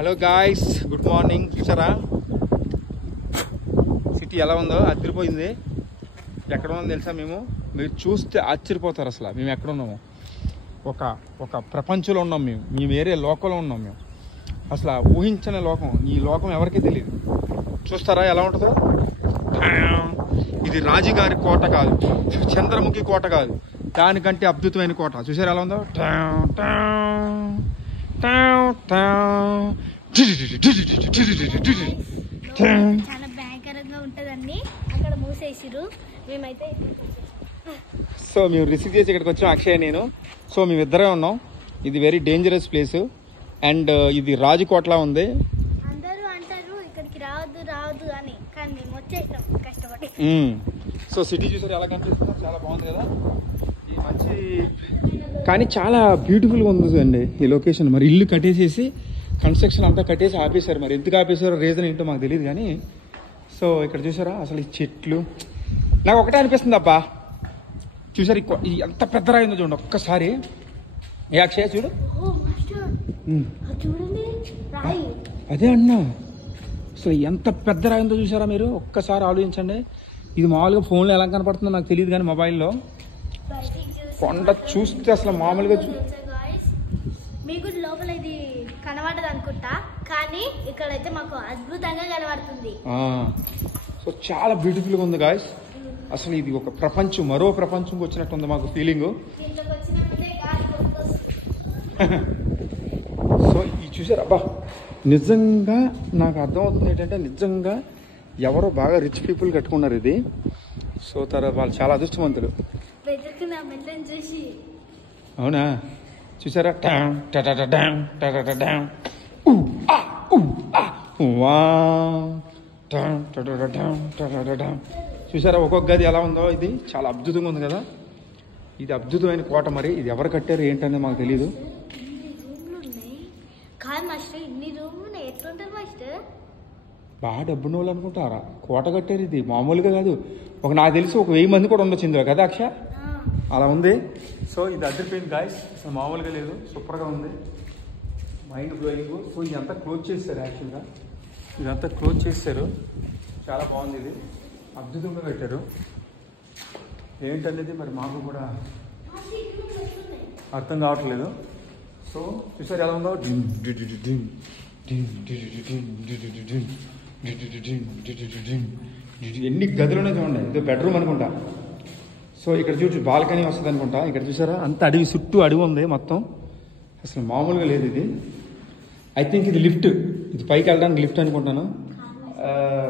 Hello guys, good morning. చూసారా city ఎలా ఉందో? అదిరిపోయింది. ఎక్కడ ఉందో తెలుసా? మీరు చూస్తే ఆశ్చర్యపోతారు. అసలు మేము ఎక్కడ ఉన్నాము? ఒక ప్రపంచంలో ఉన్నాం. మేము వేరే లోకంలో ఉన్నాం. మేము అసలు ఊహించని లోకం. ఈ లోకం ఎవరికీ తెలియదు. చూస్తారా ఎలా ఉంటుందో? ఇది రాజుగారి కోట కాదు, చంద్రముఖి కోట కాదు, దానికంటే అద్భుతమైన కోట. చూసారా ఎలా ఉందో? చాలా భయంకరంగా ఉంటదండి. అక్కడ మూసేసిరు. మేమైతే సో మేము రిసీవ్ చేసి ఇక్కడికి వచ్చాం, అక్షయ్ నేను. సో మేము ఇద్దరే ఉన్నాం. ఇది వెరీ డేంజరస్ ప్లేస్ అండ్ ఇది రాజకోటలా ఉంది. అందరూ అంటారు ఇక్కడికి రావద్దు అని, కానీ మేము వచ్చేసాం కష్టపడి. సో సిటీ చూసారు ఎలా కనిపిస్తుందో? చాలా బాగుంది కదా? ఈ మంచి కానీ చాలా బ్యూటిఫుల్గా ఉంది అండి ఈ లొకేషన్. మరి ఇల్లు కట్టేసేసి కన్స్ట్రక్షన్ అంతా కట్టేసి ఆపేశారు. మరి ఎందుకు ఆపేశారో రీజన్ ఏంటో మాకు తెలియదు. కానీ సో ఇక్కడ చూసారా అసలు ఈ చెట్లు నాకు ఒకటే అనిపిస్తుంది అబ్బా. చూసారు ఎంత పెద్ద రాయి ఉందో చూడండి ఒక్కసారి. ఏ అక్షయ చూడు, చూడండి రాయి. అదే అన్నా, అసలు ఎంత పెద్ద రాయి ఉందో చూసారా మీరు? ఒక్కసారి ఆలోచించండి. ఇది మామూలుగా ఫోన్లో ఎలా కనపడుతుందో నాకు తెలియదు, కానీ మొబైల్లో కొండ చూస్తే అసలు మామూలుగా మీకు లోపల ఇది కనబడదు అనుకుంటా, కానీ ఇక్కడైతే మాకు అద్భుతంగా కనబడుతుంది. సో చాలా బ్యూటిఫుల్గా ఉంది గాయస్. అసలు ఇది ఒక ప్రపంచం, మరో ప్రపంచంకి వచ్చినట్టు ఉంది మాకు ఫీలింగ్. సో ఇది చూసారు అబ్బా, నిజంగా నాకు అర్థమవుతుంది ఏంటంటే నిజంగా ఎవరో బాగా రిచ్ పీపుల్ కట్టుకున్నారు ఇది. సో తర్వాత వాళ్ళు చాలా అదృష్టవంతులు. చూసి అవునా? చూసారా? చూసారా ఒక్కొక్క గది ఎలా ఉందో? ఇది చాలా అద్భుతంగా ఉంది కదా? ఇది అద్భుతమైన కోట. మరి ఇది ఎవరు కట్టారు ఏంటనేది మాకు తెలీదు. బాగా డబ్బున్న వాళ్ళు అనుకుంటారా కోట కట్టారు? ఇది మామూలుగా కాదు. నాకు తెలిసి 1000 మంది కూడా ఉండొచ్చు ఇందులో కదా అక్ష? అలా ఉంది. సో ఇది అదిరిపోయింది గాయస్, అసలు మామూలుగా లేదు, సూపర్గా ఉంది, మైండ్ బ్లోయింగ్. సో ఇదంతా క్లోజ్ చేశారు. యాక్చువల్గా ఇదంతా క్లోజ్ చేశారు. చాలా బాగుంది. ఇది అద్భుతంగా కట్టారు. ఏంటనేది మరి మాకు కూడా అర్థం కావట్లేదు. సో చూసారు ఎలా ఉందో? ఎన్ని గదులునే చూడండి. ఇది బెడ్రూమ్ అనుకుంటా. సో ఇక్కడ చూసి బాల్కనీ వస్తుంది అనుకుంటా. ఇక్కడ చూసారా అంత అడవి, చుట్టూ అడవి ఉంది మొత్తం. అసలు మామూలుగా లేదు ఇది. ఐ థింక్ ఇది లిఫ్ట్, ఇది పైకి వెళ్ళడానికి లిఫ్ట్ అనుకుంటాను.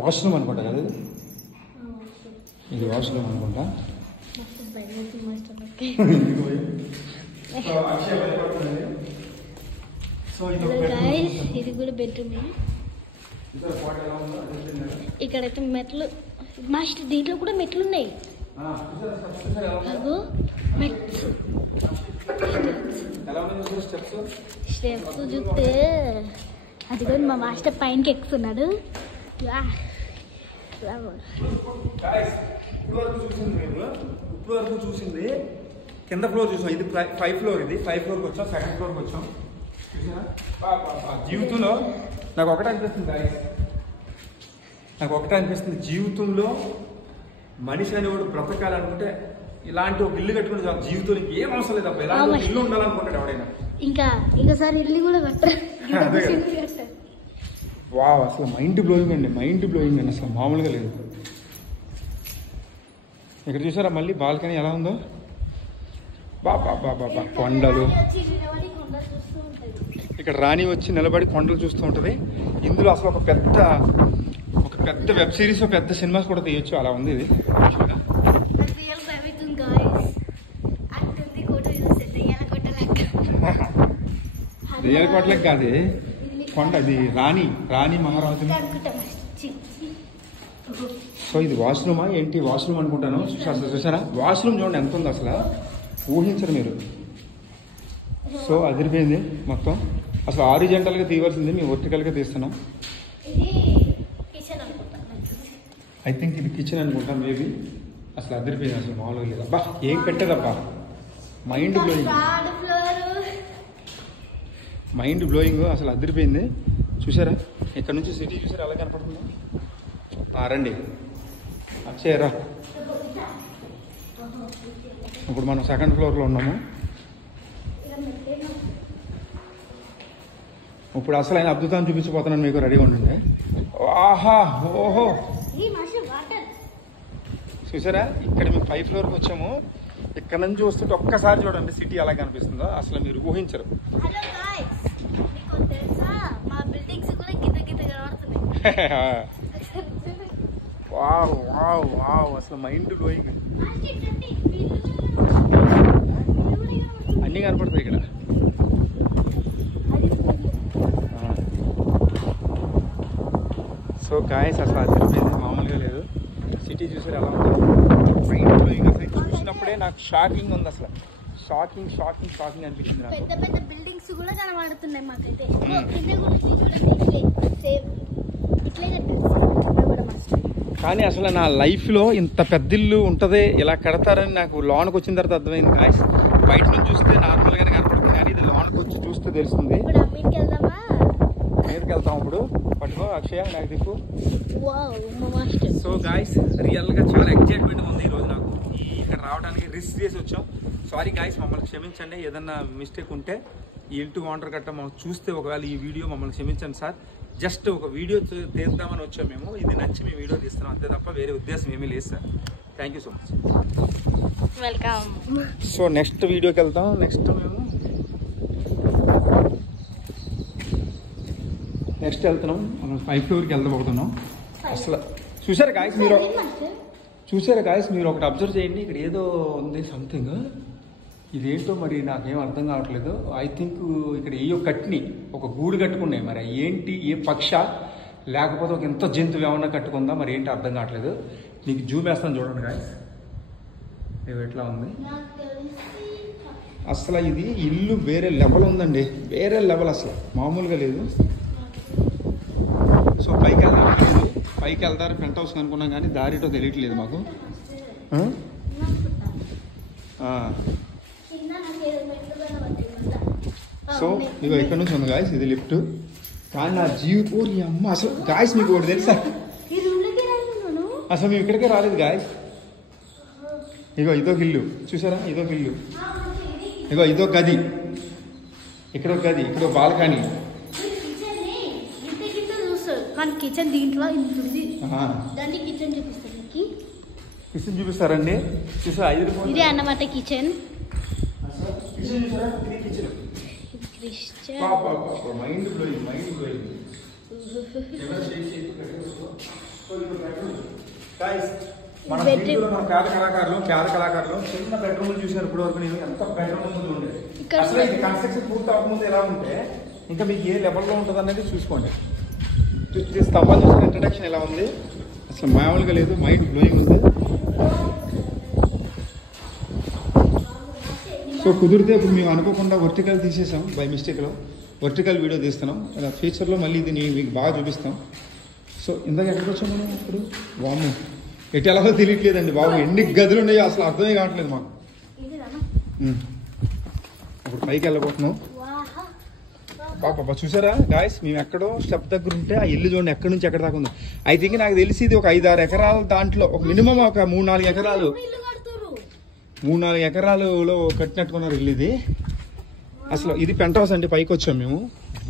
వాష్రూమ్ అనుకుంటా కదా ఇది వాష్రూమ్ అనుకుంటా. ఇది కూడా బెడ్రూమ్. ఇక్కడైతే మెట్లు, మాస్టర్ దీంట్లో కూడా మెట్లు ఉన్నాయి. స్టెప్స్ చూస్తే అది కూడా మా మాస్టర్ పైనకి ఎక్కుతున్నాడు. ఇప్పుడు వరకు చూసింది కింద ఫ్లోర్ చూసాం. ఇది 5th ఫ్లోర్. ఇది 5th ఫ్లోర్కి వచ్చాం, 2nd ఫ్లోర్కి వచ్చాం. జీవితంలో నాకు ఒకటే అనిపిస్తుంది గాయస్, జీవితంలో మనిషి అనేవాడు బ్రతకాలనుకుంటే ఇలాంటి ఒక ఇల్లు కట్టుకుని చాలు. జీవితంలో ఏం అవసరం లేదు అప్పుడు. ఇలాంటి ఇల్లు ఉండాలనుకుంటాడు ఎవడైనా. ఇంకోసారి ఇల్లు కూడా కట్టరు. వావ్, అసలు మైండ్ బ్లోయింగ్ అండి, అసలు మామూలుగా లేదు. ఇక్కడ చూసారా మళ్ళీ బాల్కనీ ఎలా ఉందో? బాబా కొండలు. ఇక్కడ రాణి వచ్చి నిలబడి కొండలు చూస్తూ ఉంటుంది. ఇందులో అసలు ఒక పెద్ద వెబ్ సిరీస్, పెద్ద సినిమాస్ కూడా తీయొచ్చు. అలా ఉంది ఇది. దెయ్యాల కోటలకు కాదు కొండ, ఇది రాణి మహారాజు. సో ఇది వాష్రూమా ఏంటి? వాష్రూమ్ అనుకుంటాను. చూసారా వాష్రూమ్ చూడండి ఎంత ఉందో, అసలు ఊహించరు మీరు. సో అదిరిపోయింది మొత్తం. అసలు హారిజాంటల్గా తీయవలసింది, మేము వర్టికల్గా తీస్తున్నాం. ఐ థింక్ ఇది కిచెన్ అనుకుంటాం మేబీ. అసలు అదిరిపోయింది, అసలు మామూలుగా లేదు. అబ్బా ఏం పెట్టదబ్బా, మైండ్ బ్లోయింగ్. మైండ్ బ్లోయింగ్, అసలు అదిరిపోయింది. చూసారా ఇక్కడ నుంచి సిటీ చూసారా ఎలా కనపడుతుందో. రండి అక్షయరా. ఇప్పుడు మనం సెకండ్ ఫ్లోర్లో ఉన్నాము. ఇప్పుడు అసలు ఆయన అద్భుతాన్ని చూపించబోతున్నాను, మీకు రెడీగా ఉండండి. ఆహా ఓహో చూసారా ఇక్కడ మేము 5th ఫ్లోర్కి వచ్చాము. ఇక్కడ నుంచి వస్తుంటే ఒక్కసారి చూడండి సిటీ ఎలా కనిపిస్తుందో, అసలు మీరు ఊహించరు. హలో గాయ్స్, మీకు తెలుసా మా బిల్డింగ్స్ కూడా గిద్ద గిద్ద కనబడుతున్నాయి. వావ్ వావ్ వావ్ అసలు మైండ్ బ్లోయింగ్. అన్నీ కనపడతాయి ఇక్కడ. సో గాయస్ అసలు అది తెలిపేది మామూలుగా లేదు. సిటీ చూసారు ఎలా ఉంటుంది, మైండ్ బ్లోయింగ్. అసలు చూసినప్పుడే నాకు షాకింగ్ ఉంది, అసలు షాకింగ్ షాకింగ్ షాకింగ్ అనిపించింది నాకు. పెద్ద పెద్ద బిల్డింగ్స్ కూడా కనబడుతున్నాయి మాకైతే. ఇట్లే కానీ అసలు నా లైఫ్లో ఇంత పెద్ద ఇల్లు ఉంటుంది, ఇలా కడతారని నాకు లోనకి వచ్చిన తర్వాత అర్థమైంది గాయస్. బయట నుంచి చూస్తే నార్మల్గానే కనపడుతుంది, కానీ ఇది లోనకి వచ్చి చూస్తే తెలుస్తుంది. ఇప్పుడు అమ్మికి వెళ్దామా? మీదకి వెళ్తాం ఇప్పుడు. పట్టుకో అక్షయ, నాకు దిక్కు. సో గాయస్ రియల్గా చాలా ఎక్సైట్మెంట్ ఉంది ఈరోజు నాకు ఇక్కడ రావడానికి. రిస్క్ చేసి వచ్చాం. సారీ గాయస్, మమ్మల్ని క్షమించండి. ఏదన్నా మిస్టేక్ ఉంటే ఈ ఇంటి వాంటర్ గట్ట మనం చూస్తే ఒకవేళ ఈ వీడియో మమ్మల్ని క్షమించండి సార్. జస్ట్ ఒక వీడియో తీద్దామని వచ్చాం మేము. ఇది నచ్చి మేము వీడియో తీస్తున్నాం అంతే తప్ప వేరే ఉద్దేశం ఏమీ లేదు sir. Thank you so much. Welcome. So next వీడియోకి వెళ్తాం. నెక్స్ట్ వెళ్తున్నాం మనం 5th ఫ్లోర్కి వెళ్దాం. అసలు చూసారా గాయస్ మీరు ఒకటి అబ్జర్వ్ చేయండి. ఇక్కడ ఏదో ఉంది సంథింగ్, ఇదేంటో మరి నాకేం అర్థం కావట్లేదు. ఐ థింక్ ఇక్కడ ఏయో కట్టిని ఒక గూడు కట్టుకున్నాయి. మరి ఏంటి, ఏ పక్ష లేకపోతే ఒక ఎంత జంతువు ఏమన్నా కట్టుకుందా, మరి ఏంటి అర్థం కావట్లేదు. నీకు జూమ్ వేస్తాను చూడండి గాయస్, ఇవి ఎట్లా ఉంది. అసలు ఇది ఇల్లు వేరే లెవెల్ ఉందండి, వేరే లెవెల్, అసలు మామూలుగా లేదు. సో పైకి వెళ్తారు పెంట్ హౌస్ అనుకున్నాం, కానీ దారిటో తెలియట్లేదు మాకు. సో ఇగో ఇక్కడ నుంచి ఉంది గాయస్, ఇది లిఫ్ట్. కానీ నా జీవితం అమ్మ అసలు గాయస్ మీకు ఒకటి తెలుసా, అసలు మేము ఇక్కడికే రాలేదు గాయస్. ఇగో ఇదొక ఇల్లు చూసారా, ఇదొక ఇల్లు. ఇగో ఇదొక గది, ఇక్కడ ఒక గది, ఇక్కడ బాల్కనీ. కిచెన్ దీంట్లో కిచెన్ చూపిస్తారండి. చూసారా ఇదే అన్నమాట kitchen. Mind blowing, mind blowing. మన పేద కళాకారులు చిన్న బెడ్రూమ్ చూసాను ఇప్పుడు వరకు. నేను ఎంత బెడ్రూమ్ ఉండేది. అసలు ఇది కన్స్ట్రక్షన్ పూర్తి అవ్వకముందు ఎలా ఉంటే ఇంకా మీకు ఏ లెవెల్లో ఉంటుంది అనేది చూసుకోండి. స్తంభాలు చూసిన ఇంట్రడక్షన్ ఎలా ఉంది, అసలు మామూలుగా లేదు, మైండ్ బ్లోయింగ్ ఉంది. సో కుదిరితే ఇప్పుడు మేము అనుకోకుండా వర్టికల్ తీసేసాం బై మిస్టేక్లో. వర్టికల్ వీడియో తీస్తున్నాం, ఇలా ఫ్యూచర్లో మళ్ళీ ఇది మీకు బాగా చూపిస్తాం. సో ఇందాక ఎక్కడికి వచ్చాం మనం ఇప్పుడు? వాము ఎటు ఎలాగో తెలియట్లేదండి బాబు, ఎన్ని గదులు ఉన్నాయో అసలు అర్థమే కావట్లేదు మాకు. ఇప్పుడు పైకి వెళ్ళబోతున్నాం. పాప చూసారా గాయస్, మేము ఎక్కడో స్టెప్ దగ్గర ఉంటే ఆ ఇల్లు చూడండి ఎక్కడి నుంచి ఎక్కడ దాకా ఉంది. ఐ థింక్ నాకు తెలిసి ఇది ఒక 5-6 ఎకరాలు, దాంట్లో ఒక మినిమం ఒక 3-4 ఎకరాలు, 3-4 ఎకరాలలో కట్టినట్టుకున్నారు ఇల్లు ఇది. అసలు ఇది పెంట్ హౌస్ అండి. పైకి వచ్చాం మేము.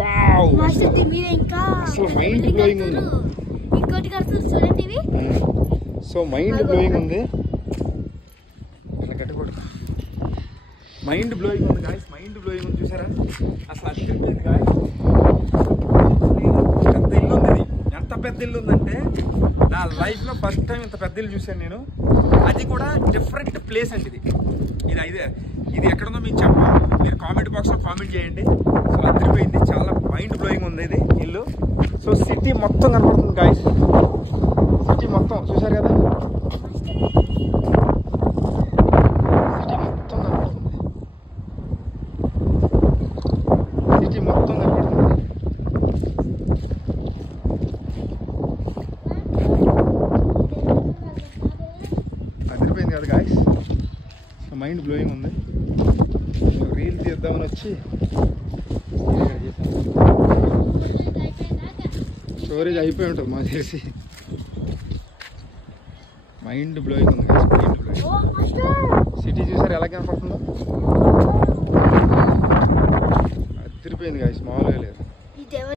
వావ్ అసలు మైండ్ బ్లోయింగ్ ఉంది. సో మైండ్ బ్లోయింగ్ ఉంది, మైండ్ బ్లోయింగ్ ఉంది గాయస్, మైండ్ బ్లోయింగ్ ఉంది. చూసారా అసలు అది తెలియదు గాయస్. పెద్ద ఇల్లు ఉంది, ఇది ఎంత పెద్ద ఇల్లు ఉందంటే నా లైఫ్లో ఫస్ట్ టైం ఇంత పెద్ద ఇల్లు చూశాను నేను. అది కూడా డిఫరెంట్ ప్లేస్ అండి ఇది. ఇది ఎక్కడుందో మీకు చెప్పాం, మీరు కామెంట్ బాక్స్లో కామెంట్ చేయండి. సో అదిరిపోయింది, చాలా మైండ్ బ్లోయింగ్ ఉంది ఇది ఇల్లు. సో సిటీ మొత్తం కనపడుతుంది గాయస్, సిటీ మొత్తం చూసారు కదా, సిటీ మొత్తం కనపడుతుంది, సిటీ మొత్తం కనపడుతుంది. అదిరిపోయింది కదా గాయస్, సో మైండ్ బ్లోయింగ్ ఉంది. రీల్ తీద్దామని వచ్చి స్టోరేజ్ అయిపోయి ఉంటుంది మాకు తెలిసి. మైండ్ బ్లోయింగ్ ఉంది guys, మైండ్ బ్లోయింగ్. ఓ మాస్టర్ సిటీ చూసారు ఎలా కనపడుతుందో, అదిరిపోయింది guys, మామూలుగా